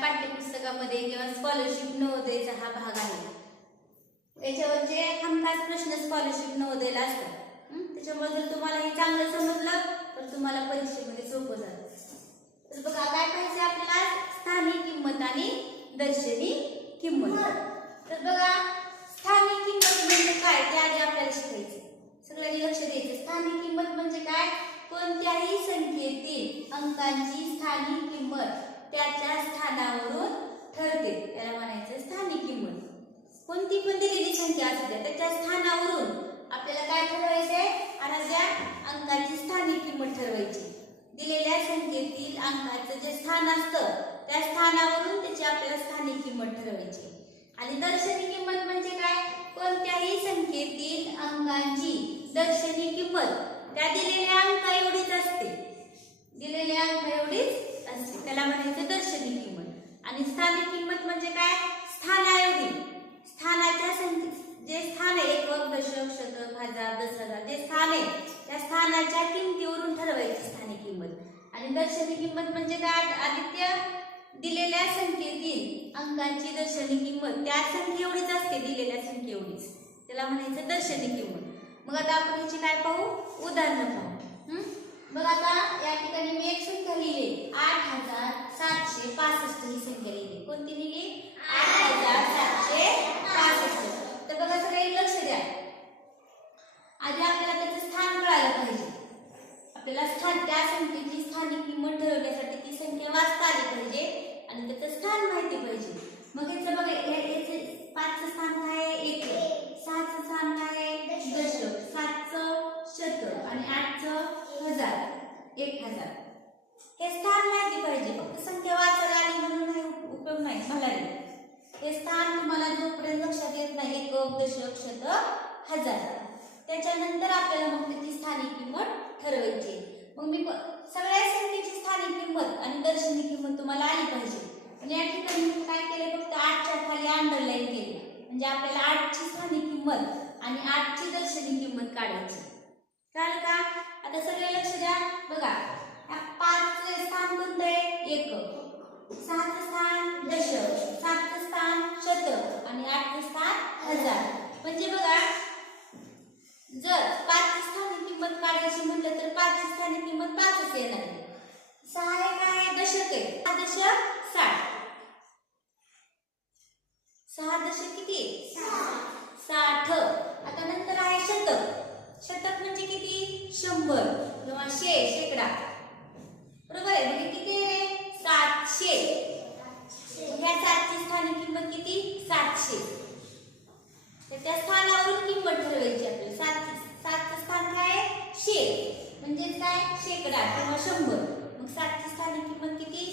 पाठ्यपुस्तकामध्ये किंवा स्कॉलरशिप नवोदयचा हा भाग आहे. याच्यावर जे हमखास प्रश्न स्कॉलरशिप नवोदयला असतात त्याच्यामुळे जर तुम्हाला हे चांगलं समजलं तर तुम्हाला परीक्षेमध्ये सोपं जातं तर बघा काय पाहिजे आपल्याला स्थानिक किंमत आणि दर्शनी किंमत. तर बघा स्थानिक किंमत म्हणजे काय? ते आधी आपल्याला शिकायचे. सगळ्यांनी लक्ष द्यायचं. स्थानिक किंमत म्हणजे काय? कोणत्याही संख्येतील अंकांची स्थानिक किंमत त्याच्या स्थानावरून ठरते त्याला म्हणायचं स्थानिक किंमत कोणती पण दिलेली संख्या असू द्या त्याच्या स्थानावरून आपल्याला काय ठरवायचंय? आणि त्या अंकाची स्थानिक किंमत ठरवायची. दिलेल्या संख्येतील अंकाचं जे स्थान असतं त्या स्थानावरून त्याची आपल्याला स्थानिक किंमत ठरवायची. आणि दर्शनी किंमत म्हणजे काय? कोणत्याही संख्येतील अंकांची दर्शनी किंमत. त्या दिलेल्या अंका एवढीच असते. दिलेल्या अंक एवढीच असते. त्याला म्हणायचं दर्शनी किंमत. आणि स्थानिक किंमत म्हणजे काय? स्थानाएवढी स्थानाच्या संख्ये जे स्थान आहे एकक दशक शतक हजार दस हजार जे स्थान आहे. त्या स्थानाच्या किमतीवरून ठरवायची स्थानिक किंमत. आणि दर्शनी किंमत म्हणजे काय? आदित्य दिलेल्या संख्येतील अंकांची दर्शनी किंमत. त्या संख्ये एवढीच असते दिलेल्या संख्ये एवढीच. त्याला म्हणायचं दर्शनी किंमत. मग आता आपण ह्याची काय पाहू? उदाहरणं पाहू. मग आता या ठिकाणी मी एक संख्या लिहिली. आठ हजार सातशे पासष्ट ही संख्या लिहिली. कोणती लिहिली? आठ हजार सातशे पासष्ट. तर बघा सगळे लक्ष आधी आपल्याला त्याचं स्थान कळायला पाहिजे. आपल्याला स्थान त्या संख्येची स्थानिक किंमत ठरवण्यासाठी ती संख्या वाचता आली पाहिजे आणि त्याचं स्थान माहिती पाहिजे. मग याचं बघा याचे पाचचं स्थान काय आहे एक सहाचं स्थान काय आहे दशक. सातचं शतक आणि आठचं हजार. एक हजार. हे स्थान माहिती पाहिजे. फक्त संख्या वाचायला आली म्हणून नाही उपयोग नाही मला हे स्थान तुम्हाला जोपर्यंत लक्षात येत नाही एक दशक शतक हजार. त्याच्यानंतर आपल्याला मग त्याची स्थानिक किंमत ठरवायची मग मी प- सगळ्या संख्येची स्थानिक किंमत आणि दर्शनी किंमत तुम्हाला आली पाहिजे. पण या ठिकाणी मी काय केलं फक्त आठच्या खाली अंडरलाईन केली. म्हणजे आपल्याला आठची स्थानिक किंमत आणि आठची दर्शनी किंमत काढायची. कळलं का? आता सगळे लक्ष द्या. बघा ह्या स्थान कोणतं आहे? एक. सहाचं स्थान दशक सातचं स्थान शतक आणि आठचं स्थान हजार म्हणजे बघा जर पाचची स्थानिक किंमत काढायची म्हटलं तर पाचची स्थानिक असे नाही सहा काय आहे? दशक आहे? सहा दशक साठ. सहा दशक किती साठ. आता नंतर आहे शतक. शतक म्हणजे किती? शंभर. किंवा शे शेकडा. बरोबर आहे? म्हणजे किती आहे? सातशे. ह्या सातची स्थानिक किंमत किती? सातशे. तर त्या स्थानावरून किंमत ठरवायची आपली सात सातचं स्थान काय आहे? शे. म्हणजे काय शेकडा किंवा शंभर. मग सातची स्थानिक किंमत किती?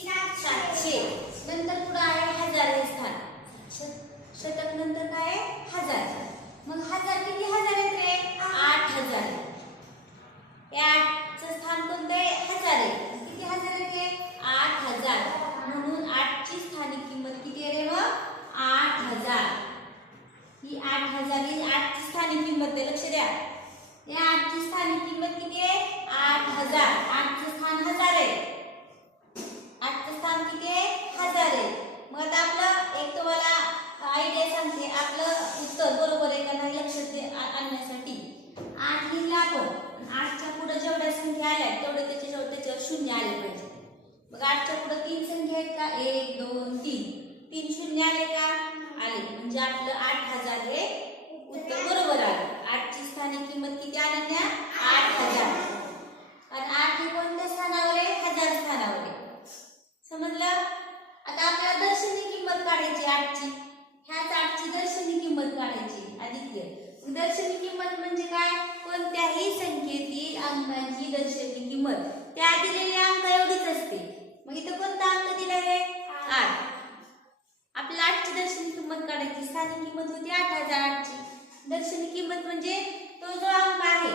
सातशे नंतर पुढे आहे हजार हे स्थान श- शतक नंतर काय आहे? हजार. मग हजार किती हजार आहेत रे? आठ हजार या आठचं स्थान कोणतं आहे हजार आहे किती हजार आहेत रे आठ हजार म्हणून आठची स्थानिक किंमत किती आहे रे मग आठ हजार ही आठ हजार ही आठची स्थानिक किंमत आहे लक्ष द्या या आठची स्थानिक किंमत किती आहे आठ हजार आठचं स्थान हजार आहे आठचं स्थान किती आहे हजार आहे मग आता आपलं एक तुम्हाला आयडिया सांगते आपलं उत्तर बरोबर आहे का नाही लक्षात दे- आ- आणण्यासाठी आठ लिहिलं आपण पण आठच्या पुढे जेवढ्या संख्या आल्या तेवढे त्याच्याजवळ त्याच्यावर शून्य आले पाहिजे मग आठच्या पुढे तीन संख्या आहेत का? एक दोन तीन. तीन शून्य आले का? आले. म्हणजे आपलं आठ हजार हे उत्तर बरोबर आलं. आठची स्थानिक किंमत किती आली त्या? आठ हजार. कारण आठ हे कोणत्या स्थानावर आहे? हजार स्थानावर आहे. समजलं? आता आपल्याला दर्शनी किंमत काढायची आठची. ह्याच आठची दर्शनी किंमत काढायची आदित्य दर्शनी किंमत म्हणजे काय? कोणत्याही संख्येतील अंकांची दर्शनी किंमत. त्या दिलेल्या अंक एवढीच असते मग इथं कोणता अंक दिला आहे आठ. आपल्याला आठची दर्शनी किंमत काढायची. स्थानिक किंमत होती आठ हजार आठची. दर्शनी किंमत म्हणजे तो जो अंक आहे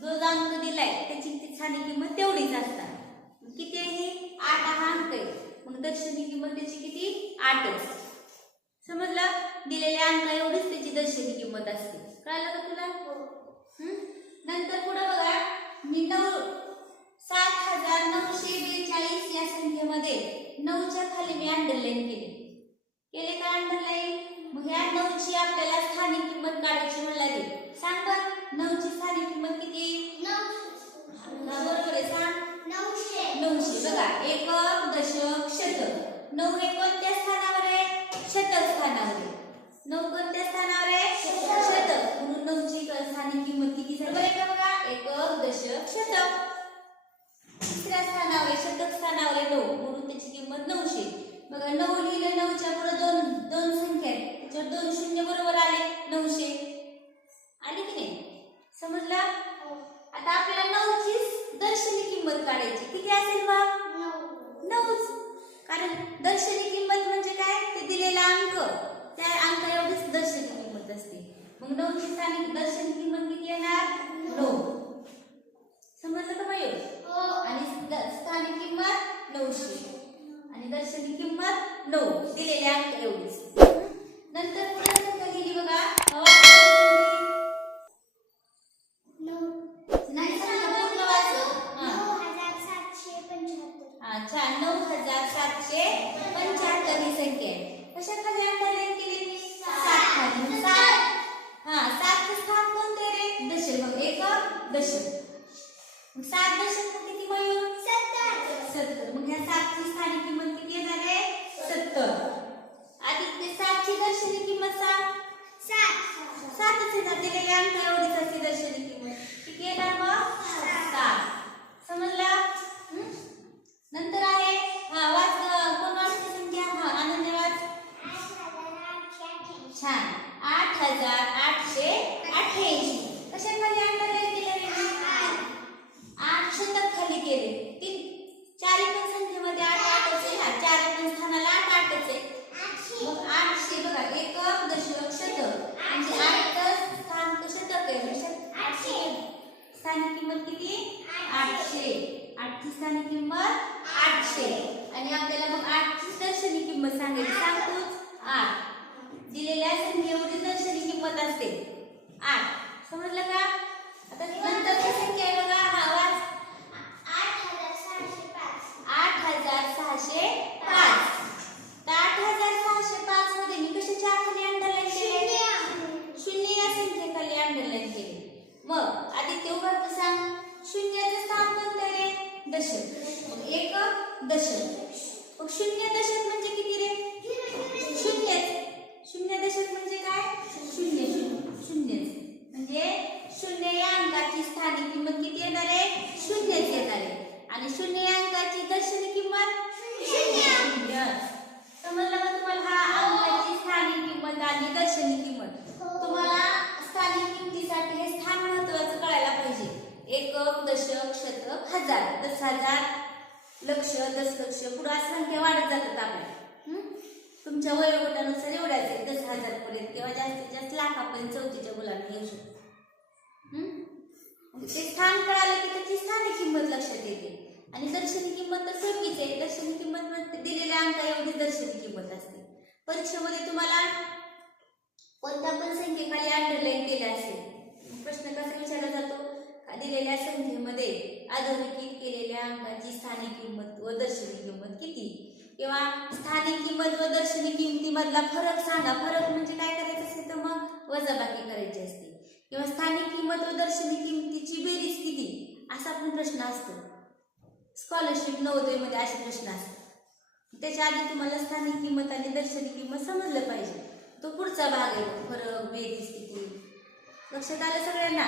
जो जो अंक दिलाय त्याची स्थानिक किंमत तेवढीच असतात. किती आहे ही? आठ हा अंक आहे. मग दर्शनी किंमत त्याची किती? आठच. समजलं? दिलेल्या अंका एवढीच त्याची दर्शनी किंमत असते. कळलं का तुला? हं? नंतर पुढे बघा. मी नऊ सात हजार नऊशे बेचाळीस या संख्येमध्ये नऊच्या खाली खाली मी अंडरलाईन केले. केले का अंडरलाईन मग ह्या नऊची आपल्याला स्थानिक किंमत काढायची म्हणला. दे सांग पण नऊची स्थानिक किंमत किती? बरोबर आहे सांग. नऊशे. बघा एकक दशक शतक. नऊ हे कोणत्या स्थानावर आहे? शतक स्थानावर आहे. नऊ कोणत्या स्थानावर आहे? शतक. म्हणून नऊची स्थानिक किंमत किती झाली? बरं बघा? एकक दोन शून्य बरोबर आले नऊशे. आले की नाही? समजला? आता आपल्याला नऊची दर्शनी किंमत काढायची. किती असेल बा? नऊच. कारण दर्शनी किंमत म्हणजे काय? ते दिलेला अंक. त्या अंक एवढीच दर्शनी किंमत असते. मग नऊची स्थानिक दर्शनी किंमत किती येणार? नऊ. समजलं का बाई? आणि द- स्थानिक किंमत नऊशे. आणि दर्शनी किंमत नऊ. दिलेले अंक एवढीच. नंतर पुढे संख्या बघा. नाही सांगा पूर्ण वाच हा. छान नऊ हजार सातशे पंच्याहत्तर ही संख्या आहे. कशा खाली अंडरलाईन केली? मी सात खाली. सात. हा सात स्थान कोणते रे? दशक मग एक दशक मग सात दशक मग किती मयूर सत्तर मग ह्या सातची स्थानिक किंमत किती येणार आहे सत्तर आधी ते सातची दर्शनी किंमत सात. सातच येणार दिलेले अंक एवढीच असते दर्शनी किंमत. ठीक आहे ना मग? सात. समजला? नंतर आहे हा वाच कोण वाचते संख्या हा आनंद वाच. छान. आठ हजार आठशे अठ्ठ्याऐंशी. कशा खाली अंडरलाईन केले रे आठ शतक खाली केले तीन चारी पण संख्येमध्ये आठ आठच आहे हा चार पण स्थानाला आठ आठच आहे मग आठशे बघा एकक दशक शतक म्हणजे आठचं स्थान शतक आहे आठशे. स्थानिक किंमत किती? आठशे. आठची स्थानिक किंमत आठशे. आणि आपल्याला मग आठची दर्शनी किंमत सांगायची. सांगतोच. आठ. दिलेल्या संख्येवरती दर्शनी किंमत असते. आठ. समजलं का? आता नंतरची संख्या आहे बघा. हा वाच आठ हजार सहाशे पाच तर आठ हजार सहाशे पाच मध्ये मी कशाच्या खाली अंडरलाईन केले शून्य या संख्येखाली अंडरलाईन केले मग आधी ते उघडतं सांग शून्याचं स्थान कोणतं रे दशक मग एक दशक. मग शून्य दशक म्हणजे किती रे? शून्यच. शून्य दशक म्हणजे काय? शून्य शून्य म्हणजे शून्य या अंकाची स्थानिक किंमत किती येणार आहे? शून्यच येणार आहे. आणि शून्य या अंकाची दर्शनी किंमत? शून्य. समजलं का तुम्हाला हा अंकाची स्थानिक किंमत आणि दर्शनी किंमत. तुम्हाला स्थानिक किंमतीसाठी हे स्थान महत्वाचं कळायला पाहिजे. एकक दशक शतक हजार. दस हजार लक्ष दशलक्ष पुढे असं संख्या वाढत जातात आपल्या. तुमच्या वयोगटानुसार एवढ्याच आहे दस हजार पर्यंत किंवा जास्तीत जास्त लाखापर्यंत चौथीच्या मुलांना येऊ शकतो. ते स्थान कळालं की त्याची स्थानिक किंमत लक्षात येते. आणि दर्शनी किंमत तर सोपीच आहे. दर्शनी किंमत म्हणजे दिलेल्या अंका एवढी दर्शनी किंमत असते. परीक्षेमध्ये तुम्हाला कोणत्या पण संख्येखाली अंडरलाईन केल्या असेल. प्रश्न कसा विचारला जातो? दिलेल्या संख्येमध्ये अधोरेखित केलेल्या अंकाची स्थानिक किंमत व दर्शनी किंमत किती? किंवा स्थानिक किंमत व दर्शनी किंमतीमधला फरक सांगा. फरक म्हणजे काय करायचं असेल तर मग वजाबाकी करायची असते. किंवा स्थानिक किंमत व दर्शनी किंमतीची बेरीज किती? असा पण प्रश्न असतो. स्कॉलरशिप नवोदयमध्ये असे प्रश्न असतात. त्याच्या आधी तुम्हाला स्थानिक किंमत आणि दर्शनी किंमत समजलं पाहिजे. तो पुढचा भाग आहे. फरक बेरीज किती? लक्षात आलं सगळ्यांना?